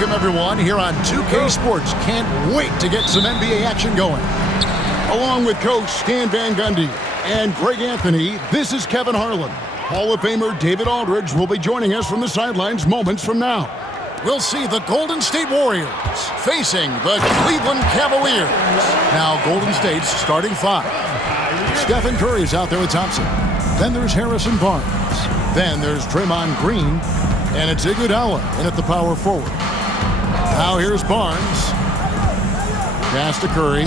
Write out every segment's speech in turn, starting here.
Welcome, everyone, here on 2K Sports. Can't wait to get some NBA action going. Along with Coach Stan Van Gundy and Greg Anthony, this is Kevin Harlan. Hall of Famer David Aldridge will be joining us from the sidelines moments from now. We'll see the Golden State Warriors facing the Cleveland Cavaliers. Now, Golden State's starting five. Stephen Curry's out there with Thompson. Then there's Harrison Barnes. Then there's Draymond Green. And it's Iguodala in at the power forward. Now here's Barnes. Pass to Curry.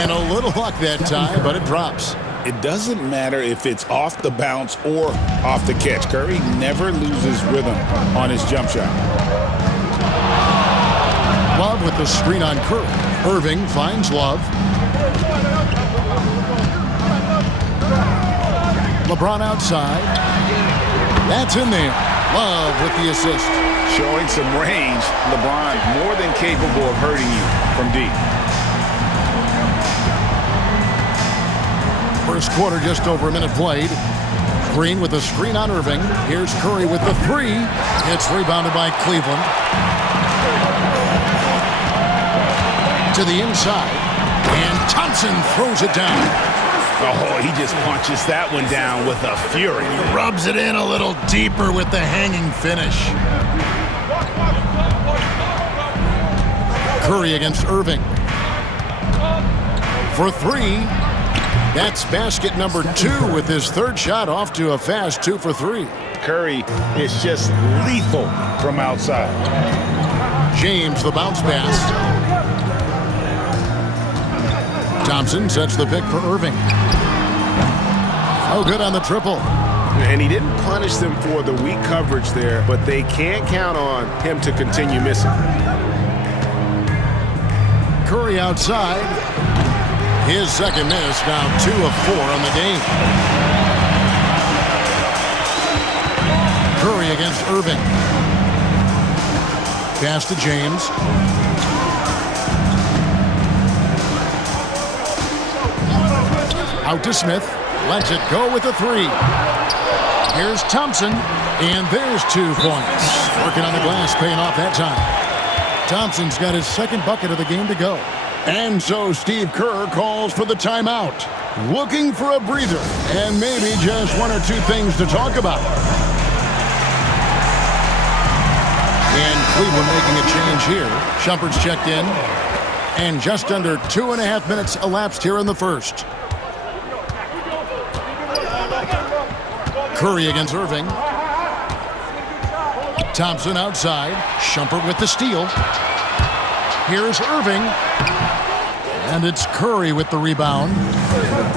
And a little luck that time, but it drops. It doesn't matter if it's off the bounce or off the catch. Curry never loses rhythm on his jump shot. Love with the screen on Curry. Irving finds Love. LeBron outside. That's in there. Love with the assist. Showing some range. LeBron more than capable of hurting you from deep. First quarter, just over a minute played. Green with a screen on Irving. Here's Curry with the three. It's rebounded by Cleveland. To the inside. And Thompson throws it down. Oh, he just punches that one down with a fury. He rubs it in a little deeper with the hanging finish. Curry against Irving. For three. That's basket number 2 with his third shot off to a fast 2 for 3. Curry is just lethal from outside. James, the bounce pass. Thompson sets the pick for Irving. Oh, good on the triple. And he didn't punish them for the weak coverage there, but they can't count on him to continue missing. Curry outside. His second miss, now 2 of 4 on the game. Curry against Irving. Pass to James. Out to Smith. Lets it go with a three. Here's Thompson. And there's 2 points. Working on the glass, paying off that time. Thompson's got his second bucket of the game to go. And so Steve Kerr calls for the timeout. Looking for a breather. And maybe just 1 or 2 things to talk about. And Cleveland making a change here. Shumpert's checked in. And just under 2.5 minutes elapsed here in the first. Curry against Irving. Thompson outside. Shumpert with the steal. Here's Irving. And it's Curry with the rebound.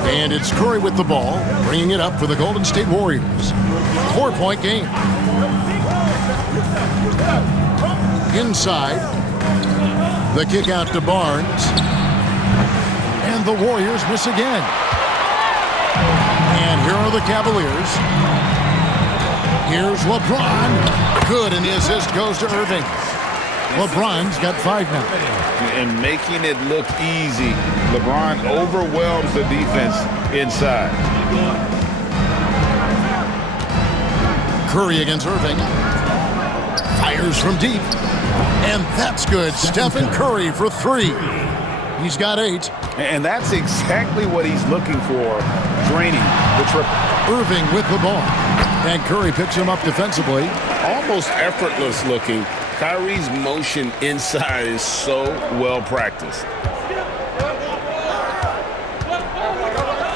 And it's Curry with the ball, bringing it up for the Golden State Warriors. 4-point game. Inside. The kick out to Barnes. And the Warriors miss again. And here are the Cavaliers. Here's LeBron. Good, and the assist goes to Irving. LeBron's got 5 now. And making it look easy. LeBron overwhelms the defense inside. Curry against Irving. Fires from deep. And that's good. Stephen Curry for 3. He's got 8. And that's exactly what he's looking for, draining the triple. Irving with the ball. And Curry picks him up defensively. Almost effortless looking. Kyrie's motion inside is so well practiced.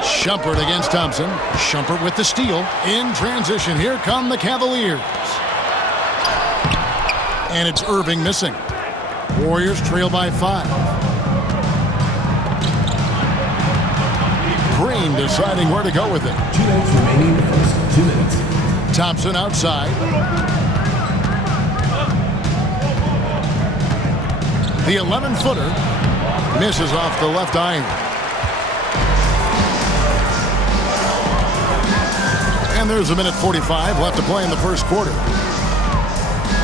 Shumpert against Thompson. Shumpert with the steal. In transition, here come the Cavaliers. And it's Irving missing. Warriors trail by 5. Green deciding where to go with it. 2 minutes remaining in the first. 2 minutes. Thompson outside. The 11-footer misses off the left iron. And there's 1:45 left to play in the first quarter.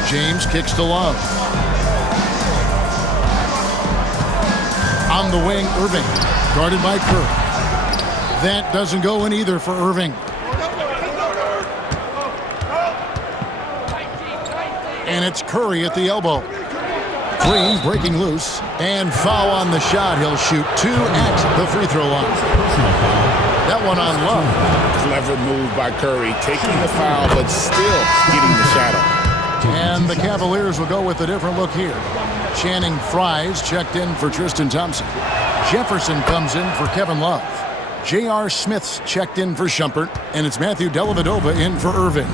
James kicks to Love. On the wing, Irving, guarded by Kerr. That doesn't go in either for Irving. And it's Curry at the elbow. Green breaking loose. And foul on the shot. He'll shoot 2 at the free throw line. That one on Love. Clever move by Curry, taking the foul, but still getting the shot up. And the Cavaliers will go with a different look here. Channing Frye's checked in for Tristan Thompson. Jefferson comes in for Kevin Love. J.R. Smith's checked in for Shumpert. And it's Matthew Dellavedova in for Irving.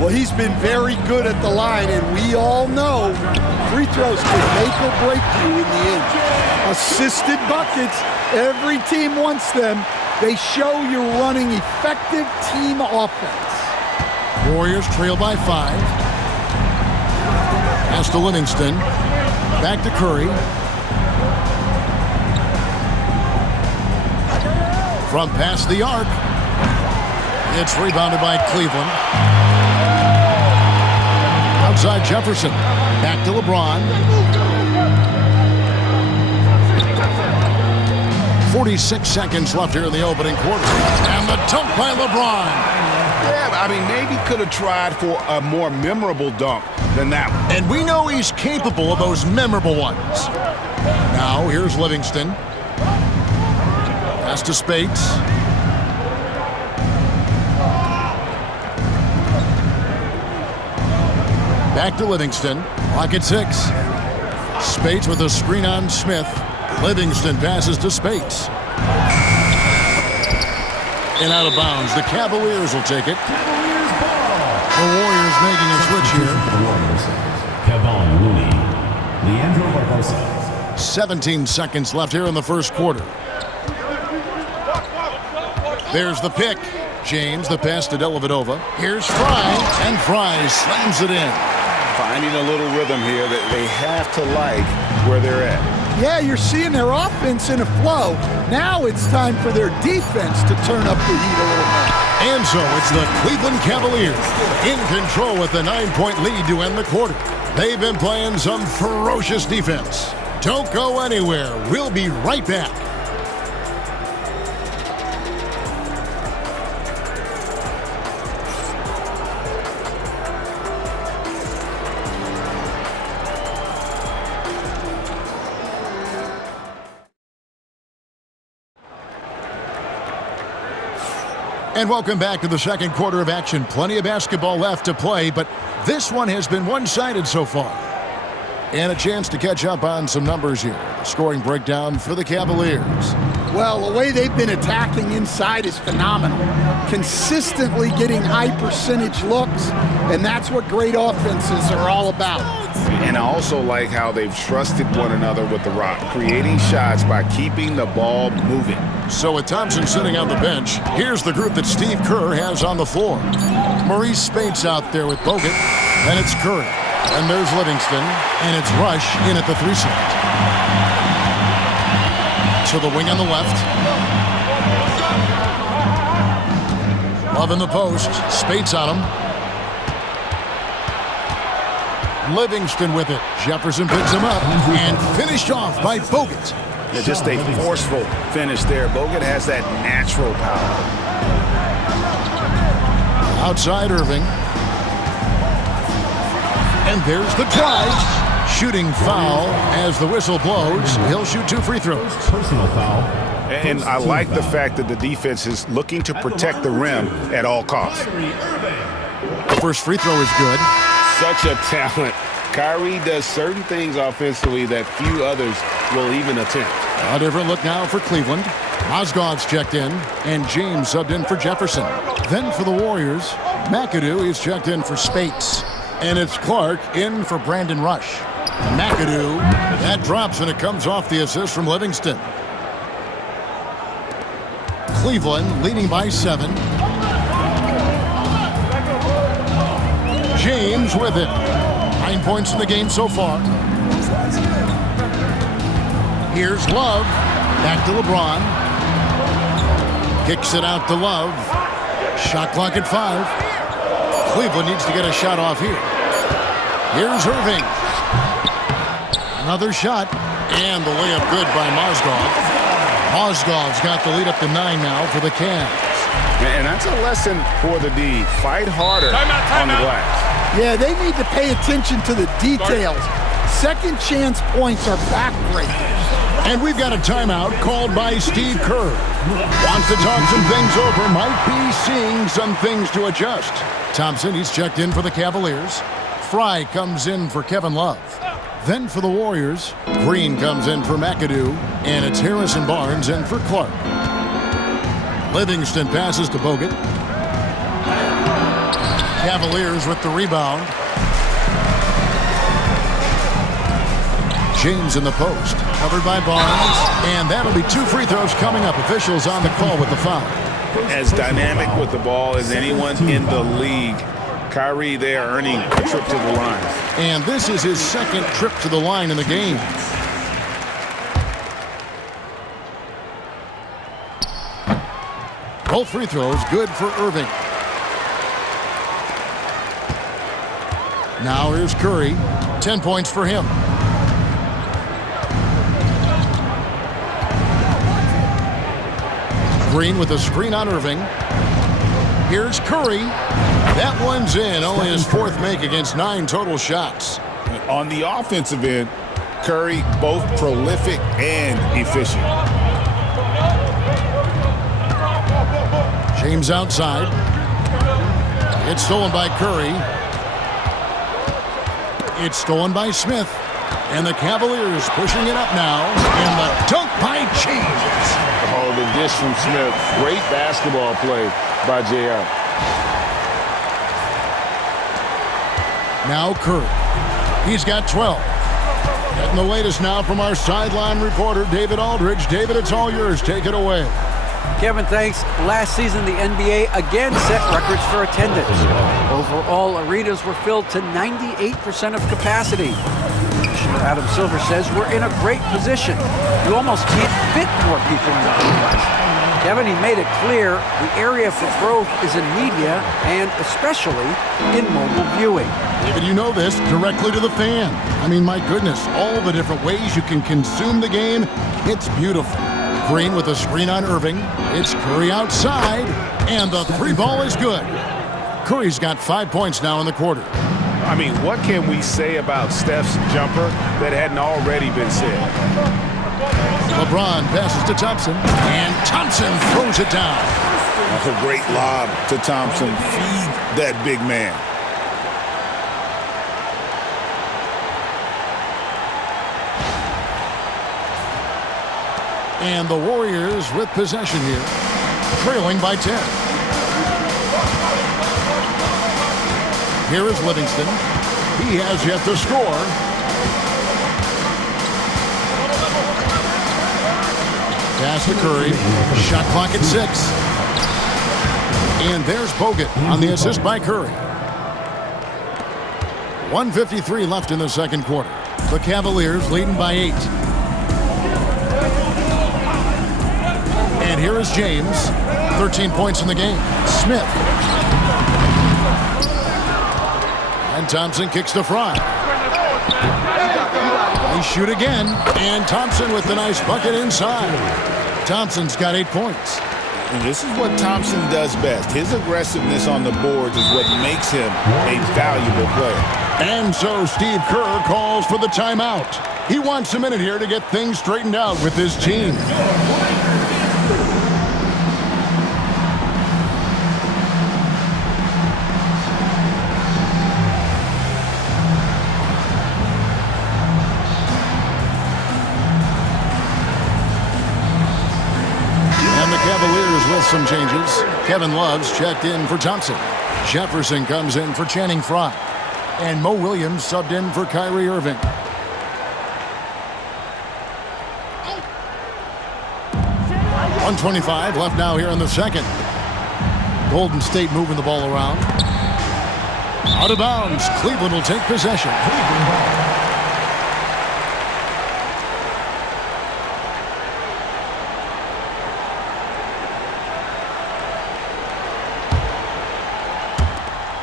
Well, he's been very good at the line, and we all know free throws can make or break you in the end. Assisted buckets, every team wants them. They show you're running effective team offense. Warriors trail by 5. Pass to Livingston. Back to Curry. From past the arc. It's rebounded by Cleveland. Outside Jefferson. Back to LeBron. 46 seconds left here in the opening quarter. And the dunk by LeBron. Yeah, I mean, maybe could have tried for a more memorable dunk than that one. And we know he's capable of those memorable ones. Now, here's Livingston. Pass to Speights. Back to Livingston. Clock at 6. Speights with a screen on Smith. Livingston passes to Speights. And out of bounds. The Cavaliers will take it. The Warriors making a switch here. Kevon Looney, Leandro Barbosa. 17 seconds left here in the first quarter. There's the pick. James, the pass to Dellavedova. Here's Frye, and Frye slams it in. Finding a little rhythm here that they have to like where they're at. Yeah, you're seeing their offense in a flow. Now it's time for their defense to turn up the heat a little more. And so it's the Cleveland Cavaliers in control with a 9-point lead to end the quarter. They've been playing some ferocious defense. Don't go anywhere. We'll be right back. And welcome back to the second quarter of action. Plenty of basketball left to play, but this one has been one-sided so far. And a chance to catch up on some numbers here. Scoring breakdown for the Cavaliers. Well, the way they've been attacking inside is phenomenal. Consistently getting high percentage looks, and that's what great offenses are all about. And I also like how they've trusted one another with the rock, creating shots by keeping the ball moving. So with Thompson sitting on the bench, here's the group that Steve Kerr has on the floor. Maurice Speights out there with Bogut, and it's Curry. And there's Livingston, and it's Rush in at the 3 slot. To the wing on the left. Love in the post. Speights on him. Livingston with it. Jefferson picks him up and finished off by Bogut. Just a forceful finish there. Bogut has that natural power. Outside Irving. And there's the drive. Shooting foul as the whistle blows. He'll shoot 2 free throws. Personal foul. And I like the fact that the defense is looking to protect the rim at all costs. The first free throw is good. Such a talent. Kyrie does certain things offensively that few others will even attempt. A different look now for Cleveland. Mozgov's checked in, and James subbed in for Jefferson. Then for the Warriors, McAdoo is checked in for Speights. And it's Clark in for Brandon Rush. McAdoo, that drops, and it comes off the assist from Livingston. Cleveland leading by 7. James with it. 9 points in the game so far. Here's Love. Back to LeBron. Kicks it out to Love. Shot clock at 5. Cleveland needs to get a shot off here. Here's Irving. Another shot. And the layup good by Mozgov. Mozgov's got the lead up to 9 now for the Cavs. And that's a lesson for the D. Fight harder on the glass. Yeah, they need to pay attention to the details. Second chance points are backbreakers. And we've got a timeout called by Steve Kerr. Wants to talk some things over, might be seeing some things to adjust. Thompson, he's checked in for the Cavaliers. Fry comes in for Kevin Love. Then for the Warriors, Green comes in for McAdoo, and it's Harrison Barnes in for Clark. Livingston passes to Bogut. Cavaliers with the rebound. James in the post, covered by Barnes, and that'll be 2 free throws coming up. Officials on the call with the foul. As dynamic with the ball as anyone in the league. Kyrie there earning a trip to the line. And this is his second trip to the line in the game. Both free throws good for Irving. Now here's Curry. 10 points for him. Green with a screen on Irving. Here's Curry. That one's in. Only his 4th make against 9 total shots. On the offensive end, Curry both prolific and efficient. James outside. It's stolen by Curry. It's stolen by Smith. And the Cavaliers pushing it up now. And the dunk by James. Oh, the dish from Smith. Great basketball play by J.R. Now Curry. He's got 12. Getting the latest now from our sideline reporter, David Aldridge. David, it's all yours. Take it away. Kevin, thanks. Last season, the NBA again set records for attendance. Overall, arenas were filled to 98% of capacity. Commissioner Adam Silver says we're in a great position. You almost can't fit more people in the arenas. Kevin, he made it clear the area for growth is in media and especially in mobile viewing. David, you know this, directly to the fan. I mean, my goodness, all the different ways you can consume the game. It's beautiful. Green with a screen on Irving. It's Curry outside, and the 3 ball is good. Curry's got 5 points now in the quarter. I mean, what can we say about Steph's jumper that hadn't already been said? LeBron passes to Thompson, and Thompson throws it down. That's a great lob to Thompson. Feed that big man. And the Warriors with possession here, trailing by 10. Here is Livingston. He has yet to score. Pass to Curry. Shot clock at 6. And there's Bogut on the assist by Curry. 1:53 left in the second quarter. The Cavaliers leading by 8. And here is James. 13 points in the game. Smith. And Thompson kicks to Fry. They shoot again. And Thompson with the nice bucket inside. Thompson's got 8 points. And this is what Thompson does best. His aggressiveness on the boards is what makes him a valuable player. And so Steve Kerr calls for the timeout. He wants a minute here to get things straightened out with his team. Cavaliers with some changes. Kevin Love's checked in for Thompson. Jefferson comes in for Channing Frye. And Mo Williams subbed in for Kyrie Irving. .125 left now here in the second. Golden State moving the ball around. Out of bounds. Cleveland will take possession.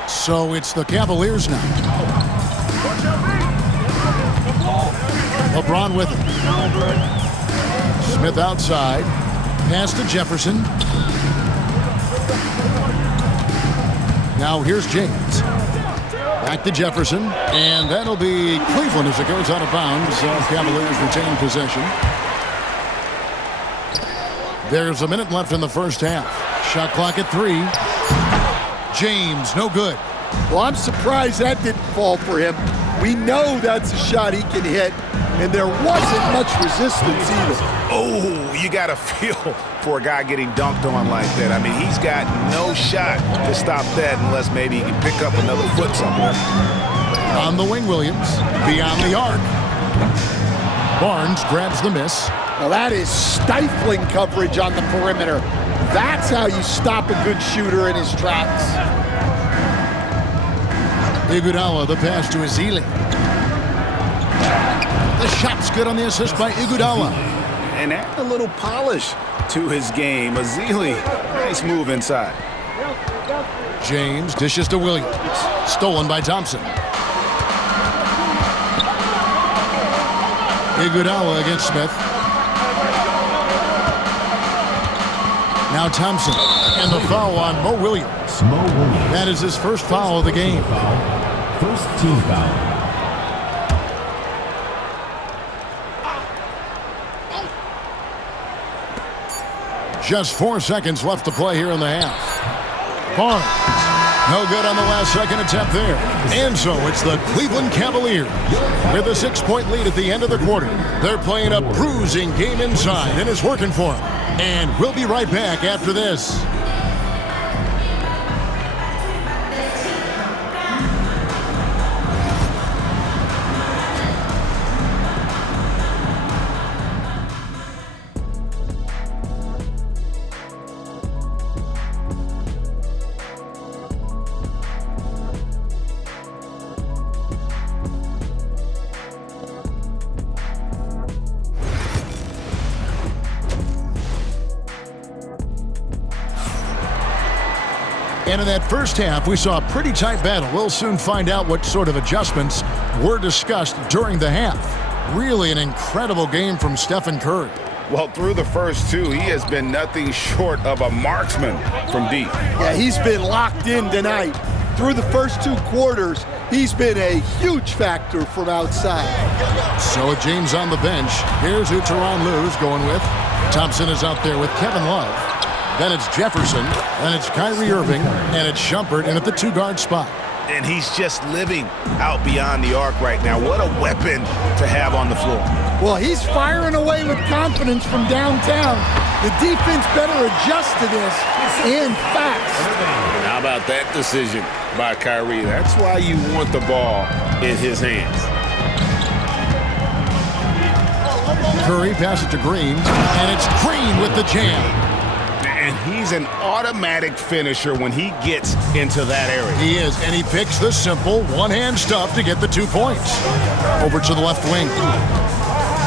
So it's the Cavaliers now. LeBron with it. Smith outside. Pass to Jefferson. Now here's James. Back to Jefferson, and that'll be Cleveland as it goes out of bounds. Cavaliers retain possession. There's a minute left in the first half. Shot clock at 3. James, no good. Well, I'm surprised that didn't fall for him. We know that's a shot he can hit, and there wasn't much resistance either. Oh, you got to feel for a guy getting dunked on like that. I mean, he's got no shot to stop that unless maybe he can pick up another foot somewhere. On the wing, Williams. Beyond the arc. Barnes grabs the miss. Well, that is stifling coverage on the perimeter. That's how you stop a good shooter in his tracks. Iguodala, the pass to Ezeli. The shot's good on the assist by Iguodala. And add a little polish to his game. Ezeli, nice move inside. James dishes to Williams. Stolen by Thompson. Iguodala against Smith. Now Thompson. And the foul on Mo Williams. Mo Williams. That is his first foul of the game. First team foul. Just 4 seconds left to play here in the half. Barnes. No good on the last second attempt there. And so it's the Cleveland Cavaliers with a 6-point lead at the end of the quarter. They're playing a bruising game inside, and it's working for them. And we'll be right back after this. And in that first half, we saw a pretty tight battle. We'll soon find out what sort of adjustments were discussed during the half. Really an incredible game from Stephen Curry. Well, through the first 2, he has been nothing short of a marksman from deep. Yeah, he's been locked in tonight. Through the first 2 quarters, he's been a huge factor from outside. So with James on the bench, here's who Tyronn Lue's going with. Thompson is out there with Kevin Love. Then it's Jefferson, then it's Kyrie Irving, and it's Shumpert in at the 2-guard spot. And he's just living out beyond the arc right now. What a weapon to have on the floor. Well, he's firing away with confidence from downtown. The defense better adjust to this and fast. How about that decision by Kyrie? That's why you want the ball in his hands. Curry passes to Green, and it's Green with the jam. And he's an automatic finisher when he gets into that area. He is, and he picks the simple one-hand stuff to get the 2 points. Over to the left wing.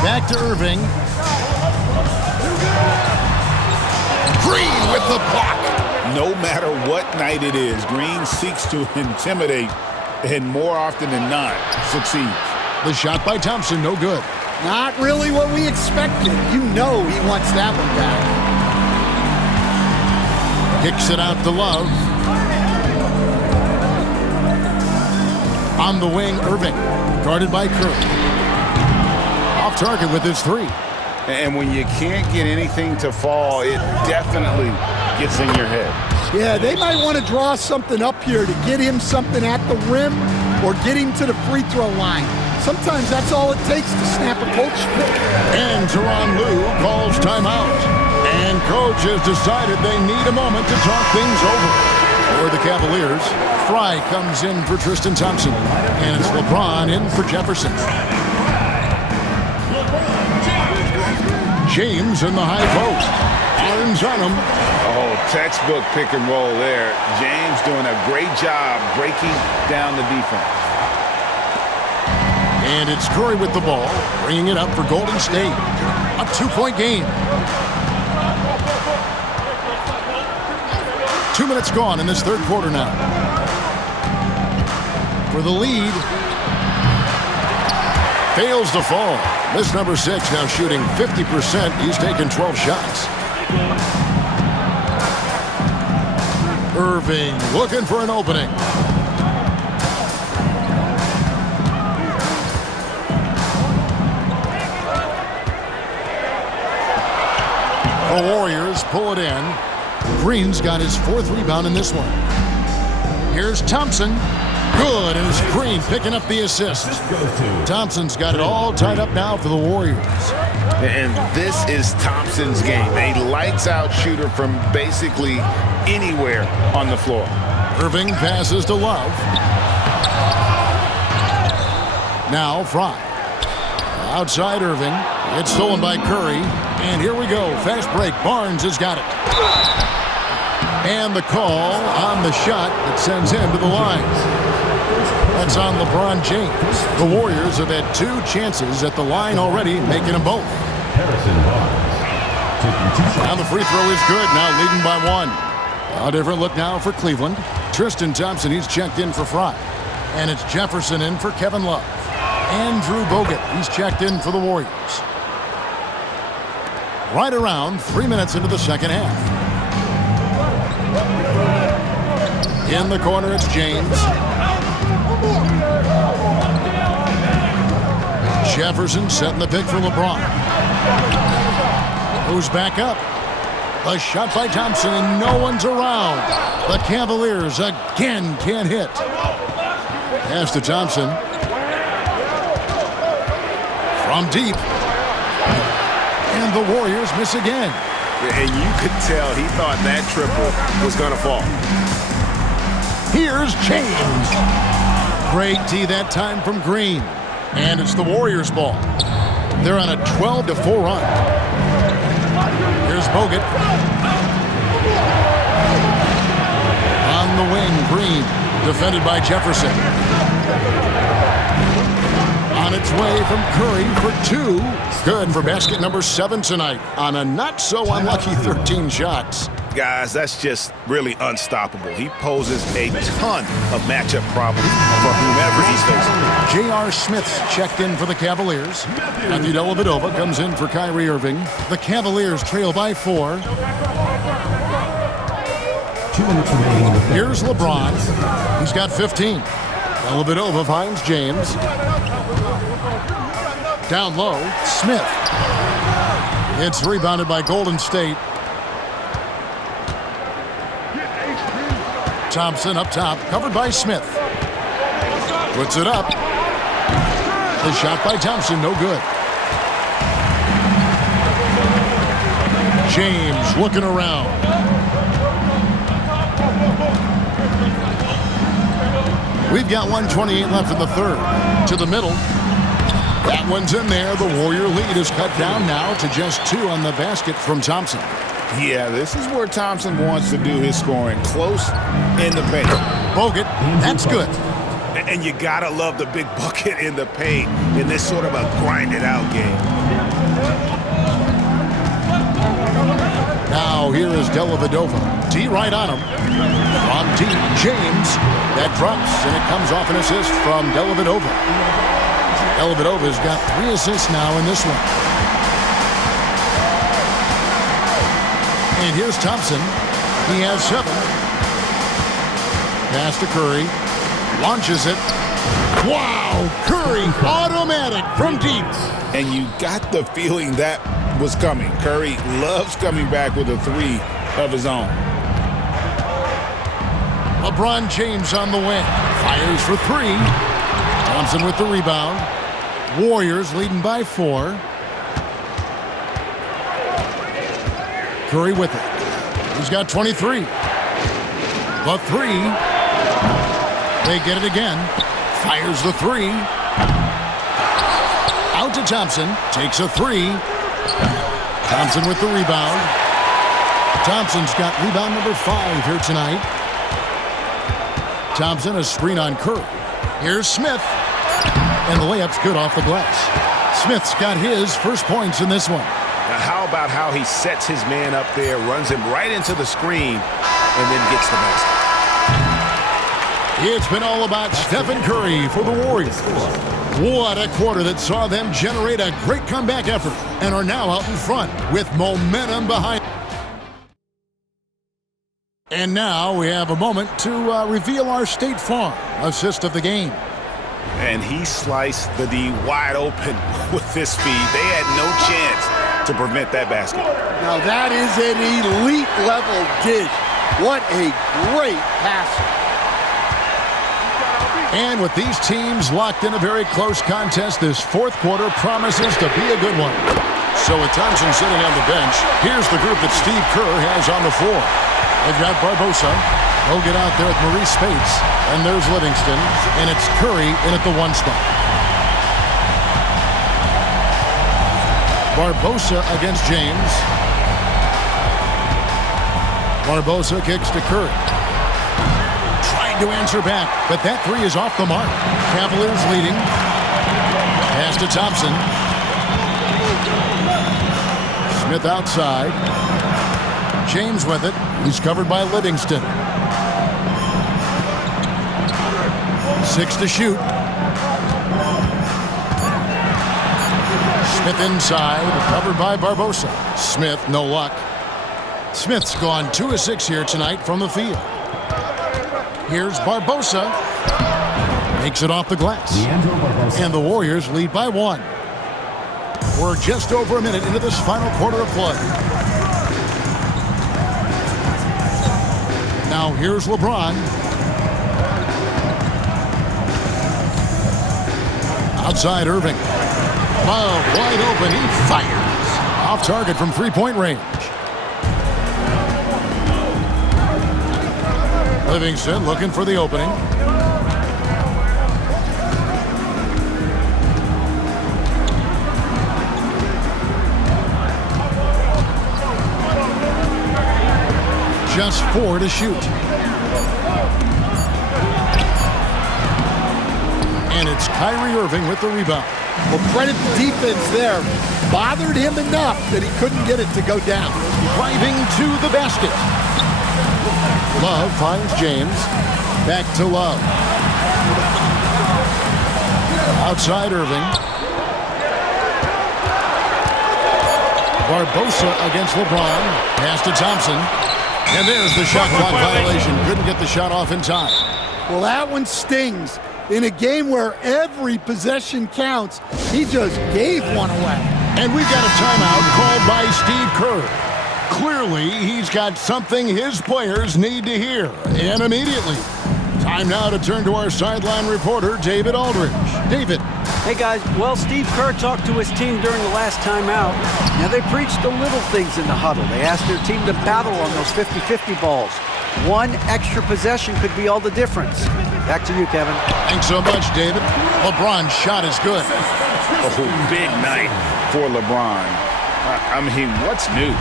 Back to Irving. Green with the block. No matter what night it is, Green seeks to intimidate and more often than not succeeds. The shot by Thompson, no good. Not really what we expected. You know he wants that one back. Kicks it out to Love. On the wing, Irving. Guarded by Curry. Off target with his 3. And when you can't get anything to fall, it definitely gets in your head. Yeah, they might want to draw something up here to get him something at the rim or get him to the free throw line. Sometimes that's all it takes to snap a coach. And Tyronn Lue calls timeout. And coach has decided they need a moment to talk things over. For the Cavaliers, Fry comes in for Tristan Thompson. And it's LeBron in for Jefferson. James in the high post. Arms on him. Oh, textbook pick and roll there. James doing a great job breaking down the defense. And it's Curry with the ball, bringing it up for Golden State. A 2-point game. 2 minutes gone in this third quarter now. For the lead. Fails to fall. This number 6 now shooting 50%. He's taken 12 shots. Irving looking for an opening. The Warriors pull it in. Green's got his 4th rebound in this one. Here's Thompson. Good, and it's Green picking up the assist. Thompson's got it all tied up now for the Warriors. And this is Thompson's game. A lights-out shooter from basically anywhere on the floor. Irving passes to Love. Now Fry. Outside Irving. It's stolen by Curry. And here we go. Fast break. Barnes has got it. And the call on the shot that sends him to the line. That's on LeBron James. The Warriors have had 2 chances at the line already, making them both. And the free throw is good, now leading by 1. A different look now for Cleveland. Tristan Thompson, he's checked in for Fry. And it's Jefferson in for Kevin Love. Andrew Bogut, he's checked in for the Warriors. Right around 3 minutes into the second half. In the corner, it's James. Jefferson setting the pick for LeBron. Who's back up? A shot by Thompson, and no one's around. The Cavaliers again can't hit. Pass to Thompson. From deep. And the Warriors miss again. And you could tell he thought that triple was going to fall. Here's James. Great D that time from Green. And it's the Warriors' ball. They're on a 12-4 run. Here's Bogut. On the wing, Green. Defended by Jefferson. On its way from Curry for 2. Good for basket number 7 tonight on a not-so-unlucky 13 shots. Guys, that's just really unstoppable. He poses a ton of matchup problems for whomever he's facing. J.R. Smith's checked in for the Cavaliers. Matthew Dellavedova comes in for Kyrie Irving. The Cavaliers trail by 4. 2 minutes remaining. Here's LeBron. He's got 15. Dellavedova finds James. Down low, Smith. It's rebounded by Golden State. Thompson up top, covered by Smith. Puts it up. The shot by Thompson, no good. James looking around. We've got 1:28 left in the third. To the middle. That one's in there. The Warrior lead is cut down now to just 2 on the basket from Thompson. Yeah, this is where Thompson wants to do his scoring, close in the paint. Bogut, that's good. And you gotta love the big bucket in the paint in this sort of a grinded-out game. Now here is Dellavedova. D right on him. From deep, James. That drops, and it comes off an assist from Dellavedova. Dellavedova's got 3 assists now in this one. And here's Thompson. He has 7. Pass to Curry. Launches it. Wow! Curry, automatic from deep. And you got the feeling that was coming. Curry loves coming back with a 3 of his own. LeBron James on the wing. Fires for 3. Thompson with the rebound. Warriors leading by 4. Curry with it. He's got 23. The 3. They get it again. Fires the 3. Out to Thompson. Takes a 3. Thompson with the rebound. Thompson's got rebound number 5 here tonight. Thompson, a screen on Curry. Here's Smith. And the layup's good off the glass. Smith's got his first points in this one. Now, how about how he sets his man up there, runs him right into the screen, and then gets the basket? It's been all about Stephen Curry for the Warriors. What a quarter that saw them generate a great comeback effort and are now out in front with momentum behind. And now we have a moment to reveal our State Farm assist of the game. And he sliced the D wide open with this speed. They had no chance to prevent that basket. Now that is an elite level dish. What a great passer. And with these teams locked in a very close contest, this fourth quarter promises to be a good one. So with Thompson sitting on the bench, here's the group that Steve Kerr has on the floor. They've got Barbosa. He'll get out there with Maurice Spates. And there's Livingston. And it's Curry in at the 1 spot. Barbosa against James. Barbosa kicks to Curry. Trying to answer back, but that 3 is off the mark. Cavaliers leading. Pass to Thompson. Smith outside. James with it. He's covered by Livingston. 6 to shoot. Smith inside, covered by Barbosa. Smith, no luck. Smith's gone 2 of 6 here tonight from the field. Here's Barbosa. Makes it off the glass. And the Warriors lead by 1. We're just over a minute into this final quarter of play. Now here's LeBron. Outside Irving. Love wide open. He fires. Off target from 3-point range. Livingston looking for the opening. Just 4 to shoot. And it's Kyrie Irving with the rebound. Well, credit the defense there. Bothered him enough that he couldn't get it to go down. Driving to the basket. Love finds James. Back to Love. Outside Irving. Barbosa against LeBron. Pass to Thompson. And there's the shot clock violation. Couldn't get the shot off in time. Well, that one stings. In a game where every possession counts, he just gave one away. And we've got a timeout called by Steve Kerr. Clearly, he's got something his players need to hear, and immediately. Time now to turn to our sideline reporter, David Aldridge. David. Hey, guys. Well, Steve Kerr talked to his team during the last timeout. Now, they preached the little things in the huddle. They asked their team to battle on those 50-50 balls. One extra possession could be all the difference. Back to you, Kevin. Thanks so much, David. LeBron's shot is good. Oh, big night for LeBron. I mean, what's new?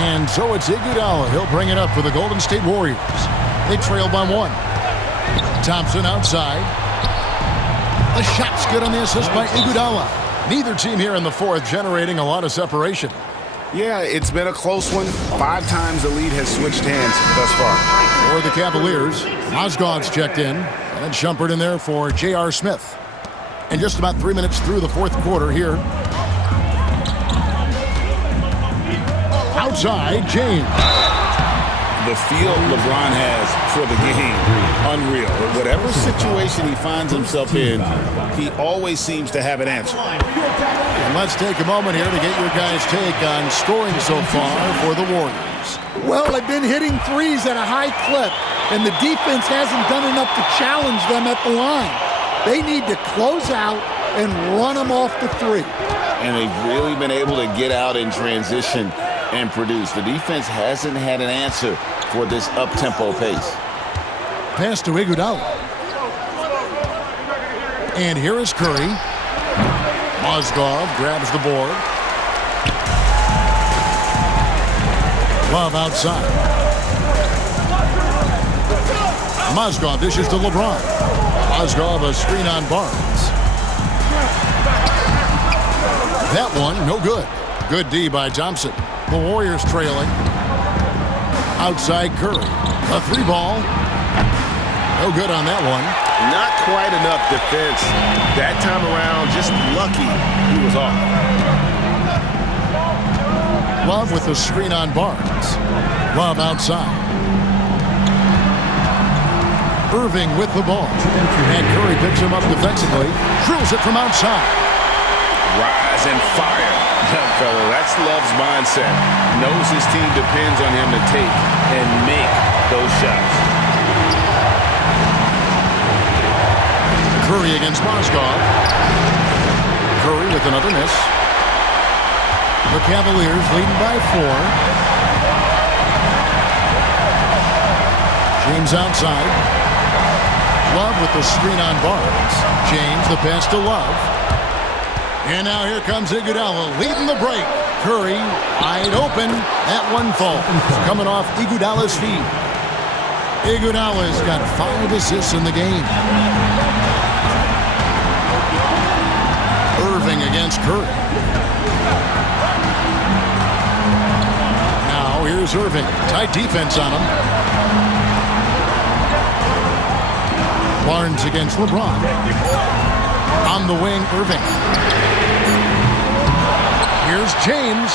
And so it's Iguodala. He'll bring it up for the Golden State Warriors. They trail by 1. Thompson outside. The shot's good on the assist by Iguodala. Neither team here in the fourth generating a lot of separation. Yeah, it's been a close one. 5 times the lead has switched hands thus far. For the Cavaliers, Mozgov's checked in. And Shumpert in there for J.R. Smith. And just about 3 minutes through the fourth quarter here. Outside, James. The feel LeBron has for the game, unreal. Whatever situation he finds himself in, he always seems to have an answer. And let's take a moment here to get your guys' take on scoring so far for the Warriors. Well, they've been hitting threes at a high clip, and the defense hasn't done enough to challenge them at the line. They need to close out and run them off the 3. And they've really been able to get out in transition and produce. The defense hasn't had an answer for this up-tempo pace. Pass to Iguodala. And here is Curry. Mozgov grabs the board. Love outside. Mozgov dishes to LeBron. Mozgov a screen on Barnes. That one, no good. Good D by Thompson. The Warriors trailing. Outside Curry. A 3-ball. No good on that one. Not quite enough defense. That time around, just lucky he was off. Love with the screen on Barnes. Love outside. Irving with the ball. And Curry picks him up defensively. Drills it from outside. rise and fire. Young fella, that's Love's mindset. Knows his team depends on him to take and make those shots. Curry against Mozgov. Curry with another miss. The Cavaliers leading by 4. James outside. Love with the screen on Barnes. James the pass to Love. And now here comes Iguodala leading the break. Curry wide open. That one falls. Coming off Iguodala's feet. Iguodala's got 5 assists in the game. Irving against Curry. Now here's Irving. Tight defense on him. Barnes against LeBron. On the wing, Irving. Here's James.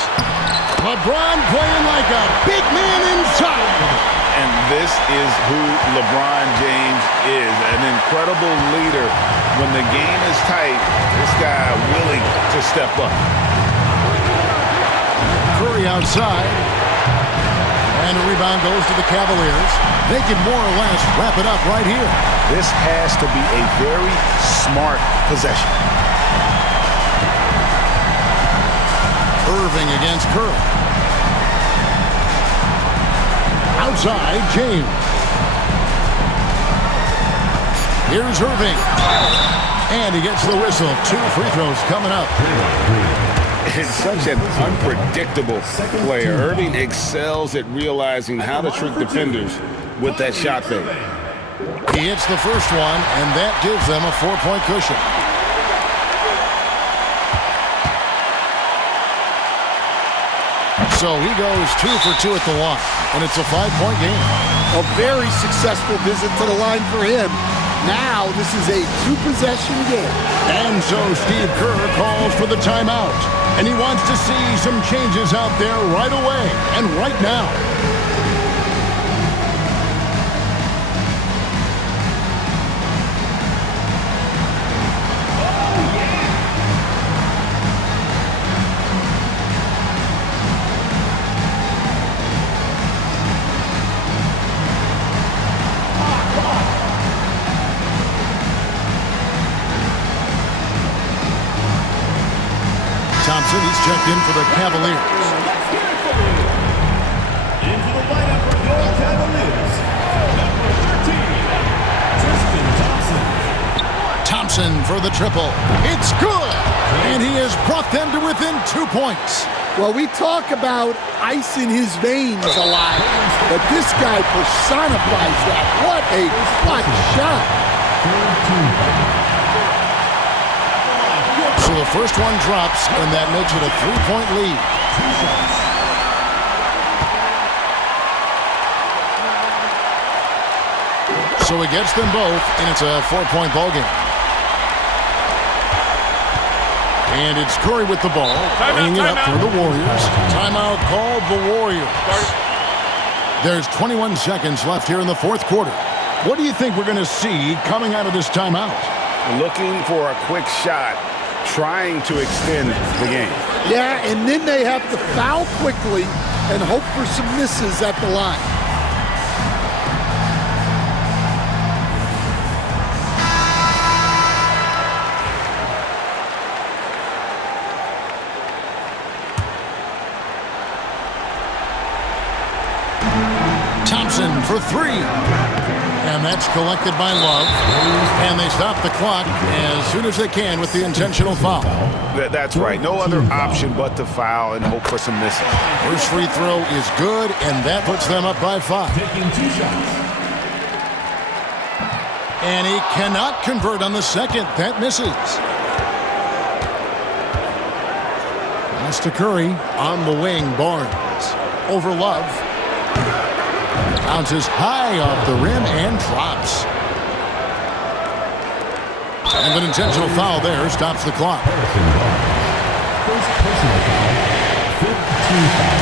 LeBron playing like a big man inside. And this is who LeBron James is, an incredible leader. When the game is tight, this guy willing to step up. Curry outside. And a rebound goes to the Cavaliers. They can more or less wrap it up right here. This has to be a very smart possession. Irving against Curry. Outside, James. Here's Irving. And he gets the whistle. 2 free throws coming up. It's such an unpredictable player. Irving excels at realizing how to trick defenders with that shot fake. He hits the first one, and that gives them a 4-point cushion. So he goes 2 for 2 at the line, and it's a 5-point game. A very successful visit to the line for him. Now this is a 2-possession game. And so Steve Kerr calls for the timeout, and he wants to see some changes out there right away and right now. Thompson, he's checked in for the Cavaliers. Into the lineup for your Cavaliers, number 13, Tristan Thompson. Thompson for the triple. It's good! And he has brought them to within 2 points. Well, we talk about ice in his veins a lot, but this guy personifies that. What a clutch shot. So the first one drops, and that makes it a 3-point lead. So he gets them both, and it's a 4-point ball game. And it's Curry with the ball, bringing it up for the Warriors. Timeout called the Warriors. There's 21 seconds left here in the fourth quarter. What do you think we're going to see coming out of this timeout? Looking for a quick shot, trying to extend the game. Yeah, and then they have to foul quickly and hope for some misses at the line. Thompson for 3. And that's collected by Love. And they stop the clock as soon as they can with the intentional foul. That's right. No other option but to foul and hope for some misses. First free throw is good, and that puts them up by 5. Taking 2 shots. And he cannot convert on the second. That misses. Pass to Curry. On the wing, Barnes. Over Love. Bounces high off the rim and drops. And an intentional foul there stops the clock. First personal foul. 15 foul.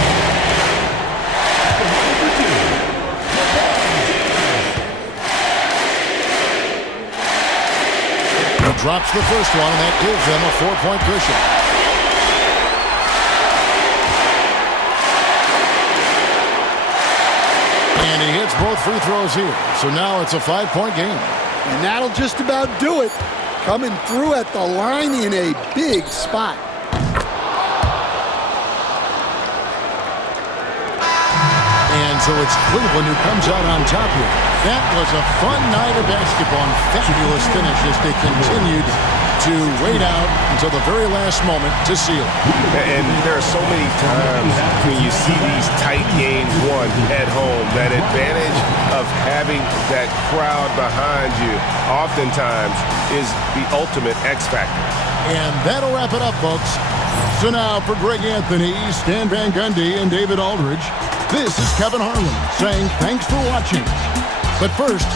He drops the first one, and that gives them a 4-point cushion. And he hits both free throws here. So now it's a 5-point game. And that'll just about do it. Coming through at the line in a big spot. And so it's Cleveland who comes out on top here. That was a fun night of basketball and fabulous finish as they continued to wait out until the very last moment to seal it. And there are so many times when you see these tight games won at home, that advantage of having that crowd behind you oftentimes is the ultimate X factor. And that'll wrap it up, folks. So now for Greg Anthony, Stan Van Gundy, and David Aldridge, this is Kevin Harlan saying thanks for watching. But first,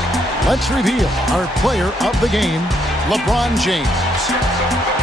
let's reveal our player of the game, LeBron James.